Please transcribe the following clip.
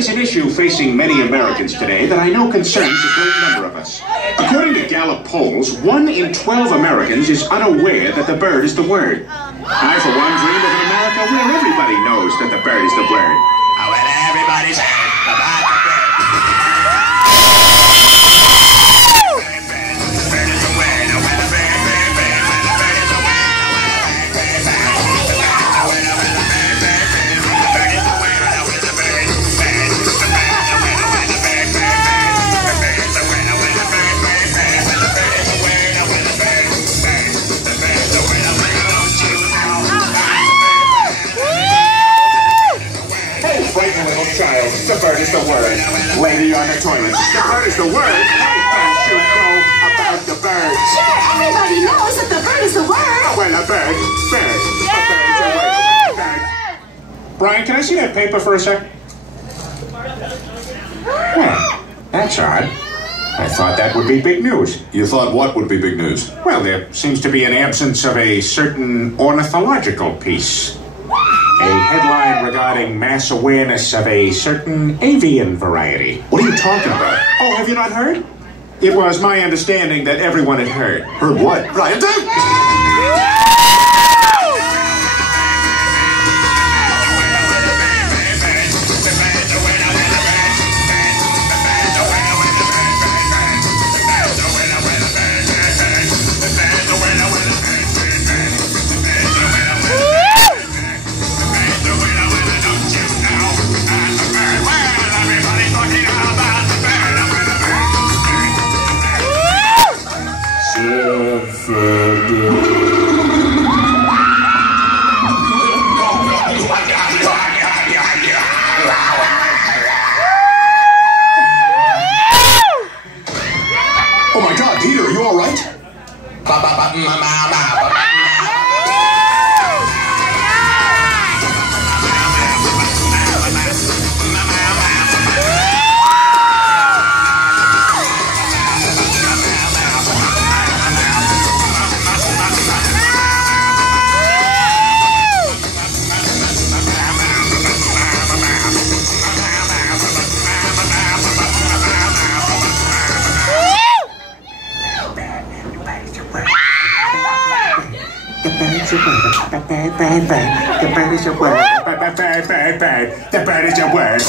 is an issue facing many Americans today that I know concerns a great number of us. According to Gallup polls, 1 in 12 Americans is unaware that the bird is the word. I, for one, dream of an America where everybody knows that the bird is the word. Oh, and everybody's about the bird. Child, the bird is the word. Lady on the toilet, the bird is the word. Everyone should know about the bird. Sure, everybody knows that the bird is the word. Oh, well, a bird. The bird is a word. Brian, can I see that paper for a sec? Well, that's odd. I thought that would be big news. You thought what would be big news? Well, there seems to be an absence of a certain ornithological piece. A headline regarding mass awareness of a certain avian variety. What are you talking about? Oh, have you not heard? It was my understanding that everyone had heard. Heard what? Brian, oh my God, Peter, are you all right? The bird is a word. The bird is a word.